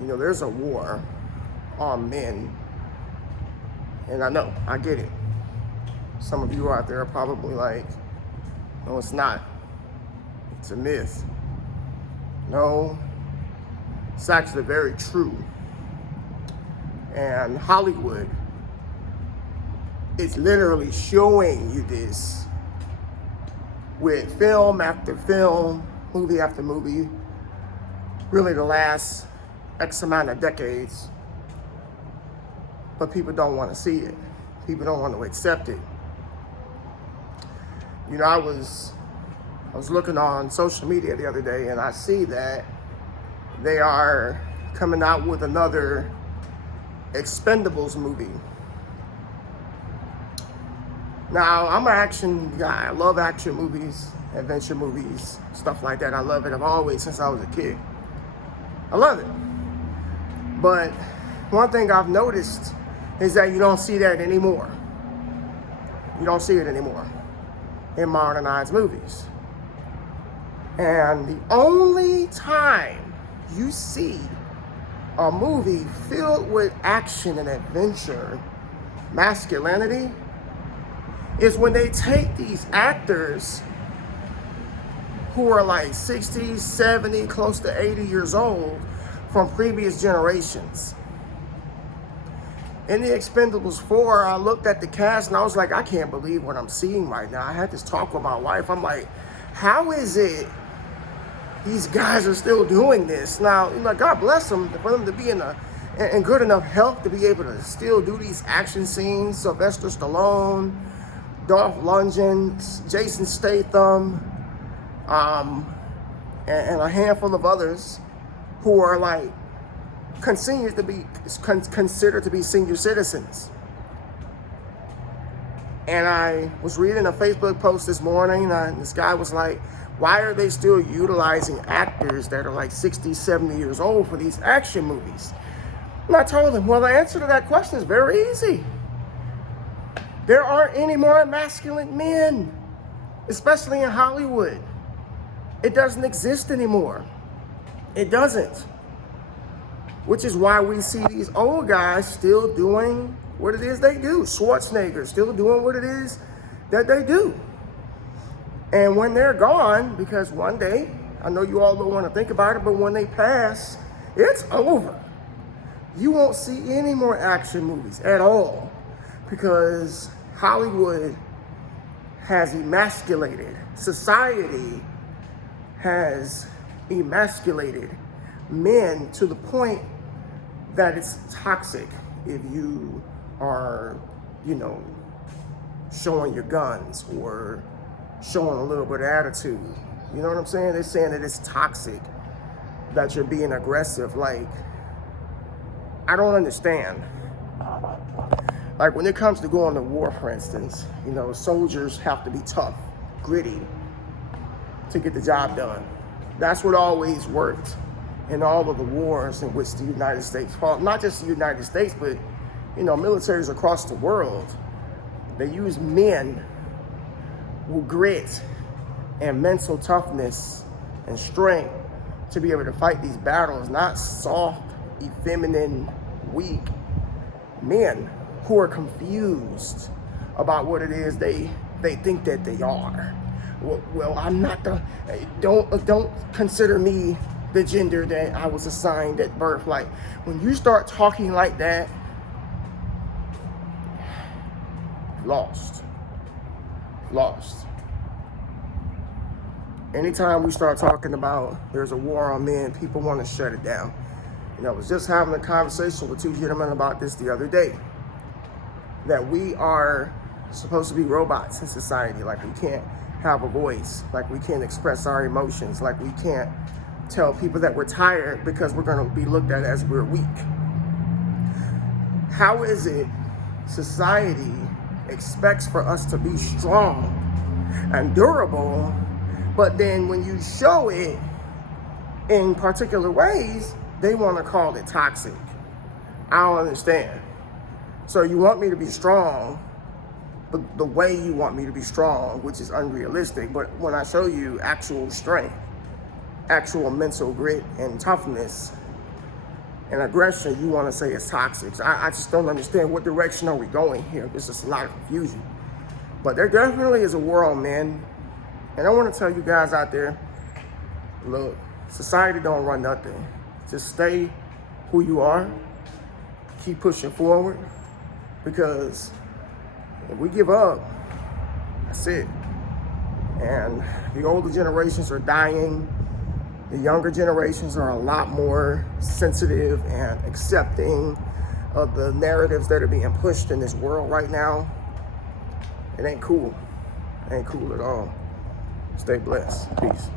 There's a war on men. And I know, I get it. Some of you out there are probably like, no, it's not. It's a myth. No, it's actually very true. And Hollywood is literally showing you this with film after film, movie after movie, really the last X amount of decades. But people don't want to see it. People don't want to accept it. I was looking on social media the other day, and I see that they are coming out with another Expendables movie. Now, I'm an action guy. I love action movies, adventure movies, stuff like that. I love it. I've always, since I was a kid. I love it. But one thing I've noticed is that you don't see that anymore. You don't see it anymore in modernized movies. And the only time you see a movie filled with action and adventure, masculinity, is when they take these actors who are like 60, 70, close to 80 years old from previous generations. In the Expendables 4, I looked at the cast and I was like, I can't believe what I'm seeing right now. I had this talk with my wife. I'm like, how is it these guys are still doing this? Now, God bless them for them to be in good enough health to be able to still do these action scenes. Sylvester Stallone, Dolph Lundgren, Jason Statham, and a handful of others who are like considered to be senior citizens. And I was reading a Facebook post this morning, and this guy was like, why are they still utilizing actors that are like 60, 70 years old for these action movies? And I told him, well, the answer to that question is very easy. There aren't any more masculine men, especially in Hollywood. It doesn't exist anymore. It doesn't. Which is why we see these old guys still doing what it is they do. Schwarzenegger still doing what it is that they do. And when they're gone, because one day, I know you all don't want to think about it, but when they pass, it's over. You won't see any more action movies at all, because Hollywood has emasculated, society has emasculated men to the point that it's toxic if you are, showing your guns or showing a little bit of attitude. You know what I'm saying? They're saying that it's toxic, that you're being aggressive. Like, I don't understand. Like, when it comes to going to war, for instance, soldiers have to be tough, gritty to get the job done. That's what always worked in all of the wars in which the United States fought. Not just the United States, but, militaries across the world. They use men with grit and mental toughness and strength to be able to fight these battles, not soft, effeminate, weak men who are confused about what it is they think that they are. Well, I'm not don't consider me the gender that I was assigned at birth. Like, when you start talking like that, lost. Anytime we start talking about there's a war on men, people want to shut it down. I was just having a conversation with two gentlemen about this the other day, that we are supposed to be robots in society. Like, we can't have a voice, like we can't express our emotions, like we can't tell people that we're tired because we're going to be looked at as we're weak. How is it society expects for us to be strong and durable, but then when you show it in particular ways, they want to call it toxic? I don't understand. So you want me to be strong, but the way you want me to be strong, which is unrealistic. But when I show you actual strength, actual mental grit and toughness, And aggression, you want to say is toxic. I just don't understand what direction are we going here. There's just a lot of confusion. But there definitely is a world, man. And I want to tell you guys out there, look, society don't run nothing. Just stay who you are. Keep pushing forward. Because if we give up, that's it. And the older generations are dying. The younger generations are a lot more sensitive and accepting of the narratives that are being pushed in this world right now. It ain't cool. It ain't cool at all. Stay blessed. Peace.